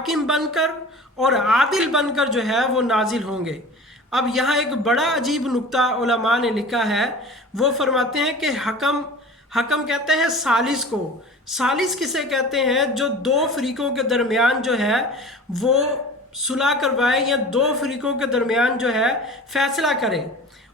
حاکم بن کر اور عادل بن کر جو ہے وہ نازل ہوں گے۔ اب یہاں ایک بڑا عجیب نکتہ علماء نے لکھا ہے، وہ فرماتے ہیں کہ حکم کہتے ہیں ثالث کو۔ ثالث کسے کہتے ہیں؟ جو دو فریقوں کے درمیان جو ہے وہ صلح کروائے یا دو فریقوں کے درمیان جو ہے فیصلہ کرے۔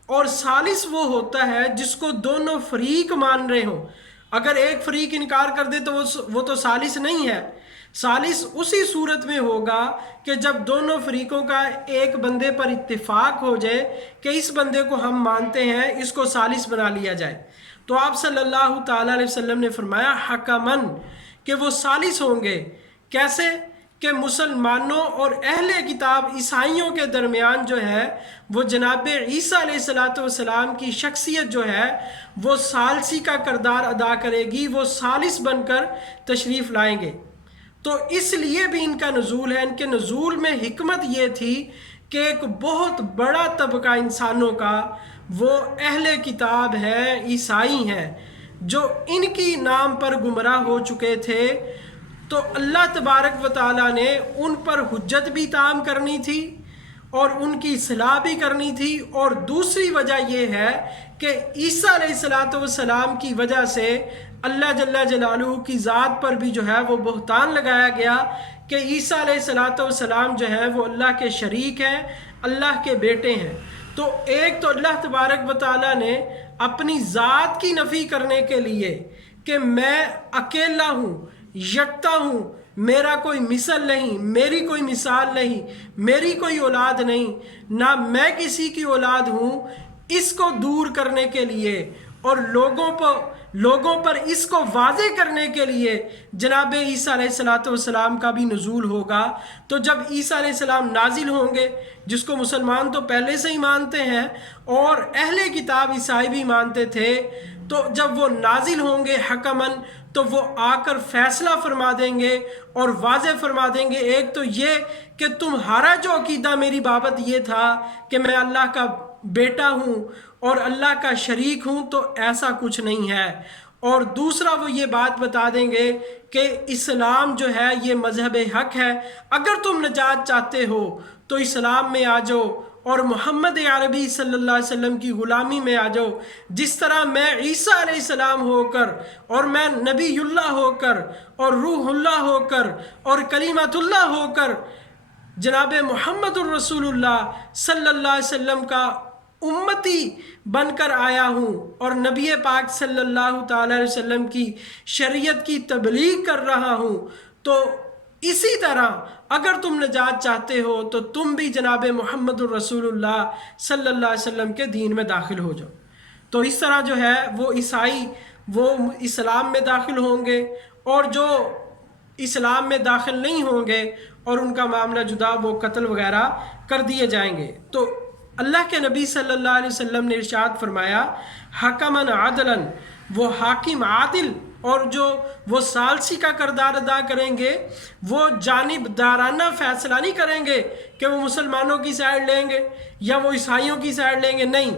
اور ثالث وہ ہوتا ہے جس کو دونوں فریق مان رہے ہوں۔ اگر ایک فریق انکار کر دے تو وہ تو ثالث نہیں ہے۔ ثالث اسی صورت میں ہوگا کہ جب دونوں فریقوں کا ایک بندے پر اتفاق ہو جائے کہ اس بندے کو ہم مانتے ہیں، اس کو ثالث بنا لیا جائے۔ تو آپ صلی اللہ تعالیٰ علیہ وسلم نے فرمایا حکمن، کہ وہ ثالث ہوں گے۔ کیسے؟ کہ مسلمانوں اور اہل کتاب عیسائیوں کے درمیان جو ہے وہ جناب عیسیٰ علیہ السلام کی شخصیت جو ہے وہ ثالثی کا کردار ادا کرے گی، وہ ثالث بن کر تشریف لائیں گے۔ تو اس لیے بھی ان کا نزول ہے۔ ان کے نزول میں حکمت یہ تھی کہ ایک بہت بڑا طبقہ انسانوں کا وہ اہل کتاب ہے، عیسائی ہیں، جو ان کی نام پر گمراہ ہو چکے تھے۔ تو اللہ تبارک و تعالیٰ نے ان پر حجت بھی تام کرنی تھی اور ان کی اصلاح بھی کرنی تھی۔ اور دوسری وجہ یہ ہے کہ عیسیٰ علیہ السلام کی وجہ سے اللہ جل جلالہ کی ذات پر بھی جو ہے وہ بہتان لگایا گیا کہ عیسیٰ علیہ السلام جو ہے وہ اللہ کے شریک ہیں، اللہ کے بیٹے ہیں۔ تو ایک تو اللہ تبارک و تعالیٰ نے اپنی ذات کی نفی کرنے کے لیے کہ میں اکیلا ہوں، یکتا ہوں، میرا کوئی مثل نہیں، میری کوئی مثال نہیں، میری کوئی اولاد نہیں، نہ میں کسی کی اولاد ہوں، اس کو دور کرنے کے لیے اور لوگوں پر اس کو واضح کرنے کے لیے جناب عیسیٰ علیہ السلام کا بھی نزول ہوگا۔ تو جب عیسیٰ علیہ السلام نازل ہوں گے، جس کو مسلمان تو پہلے سے ہی مانتے ہیں اور اہل کتاب عیسائی بھی مانتے تھے، تو جب وہ نازل ہوں گے حکمن، تو وہ آ کر فیصلہ فرما دیں گے اور واضح فرما دیں گے۔ ایک تو یہ کہ تمہارا جو عقیدہ میری بابت یہ تھا کہ میں اللہ کا بیٹا ہوں اور اللہ کا شریک ہوں، تو ایسا کچھ نہیں ہے۔ اور دوسرا وہ یہ بات بتا دیں گے کہ اسلام جو ہے یہ مذہب حق ہے، اگر تم نجات چاہتے ہو تو اسلام میں آ جاؤ اور محمد عربی صلی اللہ علیہ وسلم کی غلامی میں آ جاؤ۔ جس طرح میں عیسیٰ علیہ السلام ہو کر اور میں نبی اللہ ہو کر اور روح اللہ ہو کر اور کلیمت اللہ ہو کر جناب محمد الرسول اللہ صلی اللہ علیہ وسلم کا امتی بن کر آیا ہوں اور نبی پاک صلی اللہ تعالی علیہ وسلم کی شریعت کی تبلیغ کر رہا ہوں، تو اسی طرح اگر تم نجات چاہتے ہو تو تم بھی جناب محمد الرسول اللہ صلی اللہ علیہ وسلم کے دین میں داخل ہو جاؤ۔ تو اس طرح جو ہے وہ عیسائی وہ اسلام میں داخل ہوں گے، اور جو اسلام میں داخل نہیں ہوں گے اور ان کا معاملہ جدا، وہ قتل وغیرہ کر دیے جائیں گے۔ تو اللہ کے نبی صلی اللہ علیہ وسلم نے ارشاد فرمایا حکمن عدلاً، وہ حاکم عادل اور جو وہ ثالثی کا کردار ادا کریں گے، وہ جانبدارانہ فیصلہ نہیں کریں گے کہ وہ مسلمانوں کی سائڈ لیں گے یا وہ عیسائیوں کی سائڈ لیں گے، نہیں،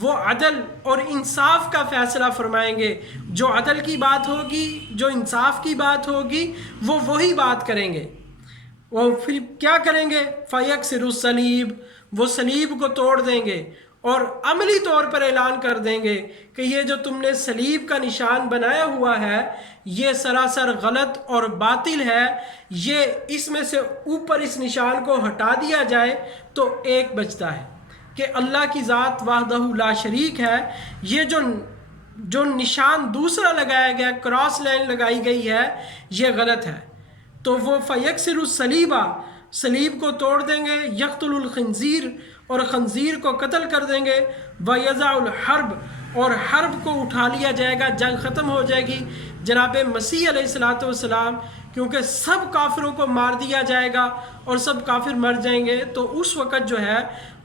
وہ عدل اور انصاف کا فیصلہ فرمائیں گے۔ جو عدل کی بات ہوگی، جو انصاف کی بات ہوگی، وہ وہی بات کریں گے۔ وہ پھر کیا کریں گے؟ فَيَكْسِرُ الصَّلِيبَ، وہ صلیب کو توڑ دیں گے اور عملی طور پر اعلان کر دیں گے کہ یہ جو تم نے صلیب کا نشان بنایا ہوا ہے یہ سراسر غلط اور باطل ہے، یہ اس میں سے اوپر اس نشان کو ہٹا دیا جائے تو ایک بچتا ہے کہ اللہ کی ذات وحدہ لا شریک ہے۔ یہ جو نشان دوسرا لگایا گیا، کراس لائن لگائی گئی ہے، یہ غلط ہے۔ تو وہ فَيَكْسِرُ الصَّلِيبَ، صلیب کو توڑ دیں گے، یقتل الخنزیر، اور خنزیر کو قتل کر دیں گے، وَيَضَعُ الْحَرْبَ، اور حرب کو اٹھا لیا جائے گا، جنگ ختم ہو جائے گی جناب مسیح علیہ السلام، کیونکہ سب کافروں کو مار دیا جائے گا اور سب کافر مر جائیں گے، تو اس وقت جو ہے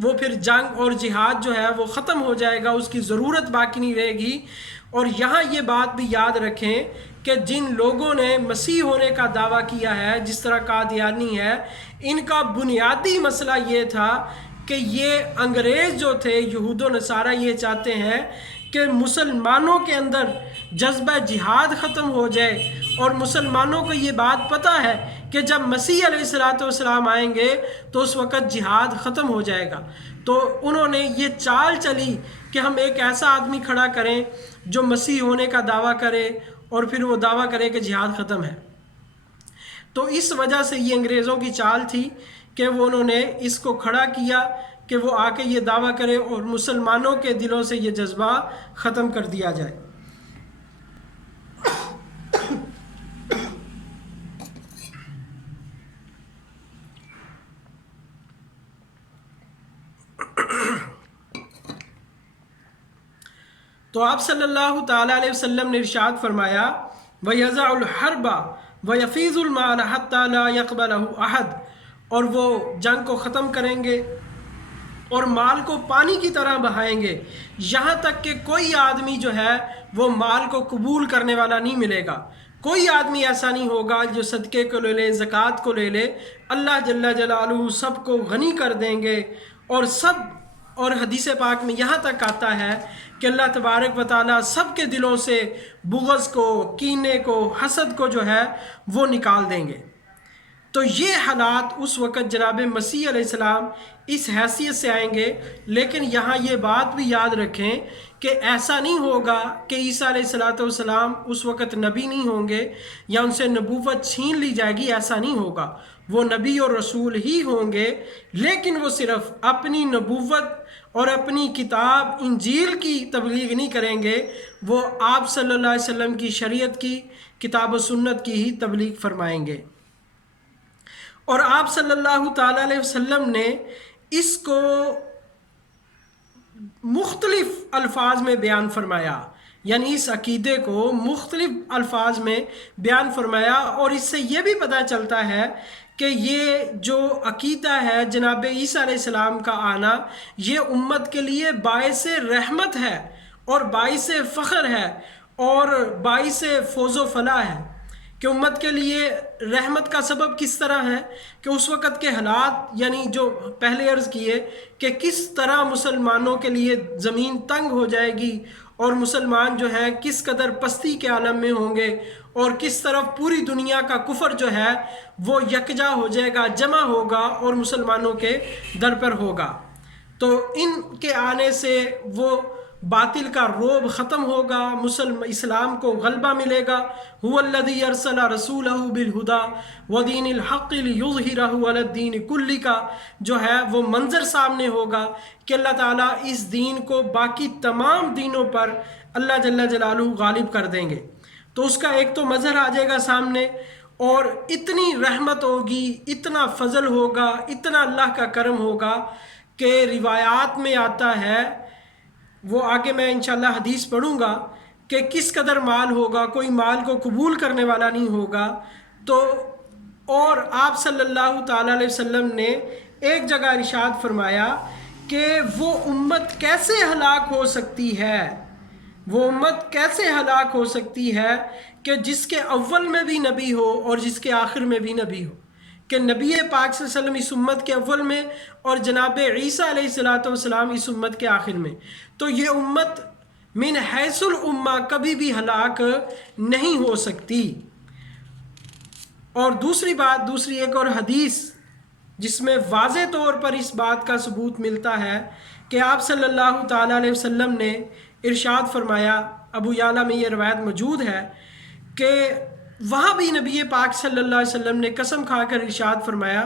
وہ پھر جنگ اور جہاد جو ہے وہ ختم ہو جائے گا، اس کی ضرورت باقی نہیں رہے گی۔ اور یہاں یہ بات بھی یاد رکھیں کہ جن لوگوں نے مسیح ہونے کا دعویٰ کیا ہے، جس طرح قادیانی ہے، ان کا بنیادی مسئلہ یہ تھا کہ یہ انگریز جو تھے یہود و نصارہ یہ چاہتے ہیں کہ مسلمانوں کے اندر جذبہ جہاد ختم ہو جائے، اور مسلمانوں کو یہ بات پتہ ہے کہ جب مسیح علیہ الصلوۃ والسلام آئیں گے تو اس وقت جہاد ختم ہو جائے گا۔ تو انہوں نے یہ چال چلی کہ ہم ایک ایسا آدمی کھڑا کریں جو مسیح ہونے کا دعویٰ کرے اور پھر وہ دعویٰ کرے کہ جہاد ختم ہے۔ تو اس وجہ سے یہ انگریزوں کی چال تھی کہ وہ انہوں نے اس کو کھڑا کیا کہ وہ آ کے یہ دعویٰ کرے اور مسلمانوں کے دلوں سے یہ جذبہ ختم کر دیا جائے۔ تو آپ صلی اللہ تعالیٰ علیہ وسلم نے ارشاد فرمایا وَيَضَعُ الْحَرْبَ وَيَفِيضُ الْمَالَ حَتَّى لَا يَقْبَلَهُ أَحَدٌ، اور وہ جنگ کو ختم کریں گے اور مال کو پانی کی طرح بہائیں گے یہاں تک کہ کوئی آدمی جو ہے وہ مال کو قبول کرنے والا نہیں ملے گا۔ کوئی آدمی ایسا نہیں ہوگا جو صدقے کو لے لے، زکوٰۃ کو لے لے، اللہ جل جلالہ سب کو غنی کر دیں گے اور حدیث پاک میں یہاں تک آتا ہے کہ اللہ تبارک و تعالیٰ سب کے دلوں سے بغض کو، کینے کو، حسد کو جو ہے وہ نکال دیں گے۔ تو یہ حالات اس وقت جناب مسیح علیہ السلام اس حیثیت سے آئیں گے، لیکن یہاں یہ بات بھی یاد رکھیں کہ ایسا نہیں ہوگا کہ عیسیٰ علیہ السلام اس وقت نبی نہیں ہوں گے یا ان سے نبوت چھین لی جائے گی، ایسا نہیں ہوگا۔ وہ نبی اور رسول ہی ہوں گے، لیکن وہ صرف اپنی نبوت اور اپنی کتاب انجیل کی تبلیغ نہیں کریں گے، وہ آپ صلی اللہ علیہ وسلم کی شریعت کی، کتاب و سنت کی ہی تبلیغ فرمائیں گے۔ اور آپ صلی اللہ تعالیٰ علیہ وسلم نے اس کو مختلف الفاظ میں بیان فرمایا، یعنی اس عقیدے کو مختلف الفاظ میں بیان فرمایا، اور اس سے یہ بھی پتہ چلتا ہے کہ یہ جو عقیدہ ہے جناب عیسیٰ علیہ السلام کا آنا، یہ امت کے لیے باعث رحمت ہے اور باعث فخر ہے اور باعث فوز و فلاح ہے۔ کہ امت کے لیے رحمت کا سبب کس طرح ہے کہ اس وقت کے حالات، یعنی جو پہلے عرض کیے کہ کس طرح مسلمانوں کے لیے زمین تنگ ہو جائے گی اور مسلمان جو ہے کس قدر پستی کے عالم میں ہوں گے، اور کس طرف پوری دنیا کا کفر جو ہے وہ یکجا ہو جائے گا، جمع ہوگا اور مسلمانوں کے در پر ہوگا۔ تو ان کے آنے سے وہ باطل کا رعب ختم ہوگا، اسلام کو غلبہ ملے گا۔ هو الذی ارسل رسولہ بالہدی ودین الحق لیظہرہ علی الدین کلہ کا جو ہے وہ منظر سامنے ہوگا کہ اللہ تعالیٰ اس دین کو باقی تمام دینوں پر اللہ جل جلالہ غالب کر دیں گے۔ تو اس کا ایک تو مظہر آ جائے گا سامنے، اور اتنی رحمت ہوگی، اتنا فضل ہوگا، اتنا اللہ کا کرم ہوگا کہ روایات میں آتا ہے، وہ آگے میں انشاءاللہ حدیث پڑھوں گا کہ کس قدر مال ہوگا، کوئی مال کو قبول کرنے والا نہیں ہوگا۔ تو اور آپ صلی اللہ تعالیٰ علیہ وسلم نے ایک جگہ ارشاد فرمایا کہ وہ امت کیسے ہلاک ہو سکتی ہے، وہ امت کیسے ہلاک ہو سکتی ہے کہ جس کے اول میں بھی نبی ہو اور جس کے آخر میں بھی نبی ہو، کہ نبی پاک صلی اللہ علیہ وسلم اس امت کے اول میں اور جناب عیسیٰ علیہ السلام اس امت کے آخر میں۔ تو یہ امت من حیث الامہ کبھی بھی ہلاک نہیں ہو سکتی۔ اور دوسری ایک اور حدیث جس میں واضح طور پر اس بات کا ثبوت ملتا ہے کہ آپ صلی اللہ تعالیٰ علیہ وسلم نے ارشاد فرمایا، ابو یعلیٰ میں یہ روایت موجود ہے کہ وہاں بھی نبی پاک صلی اللہ علیہ وسلم نے قسم کھا کر ارشاد فرمایا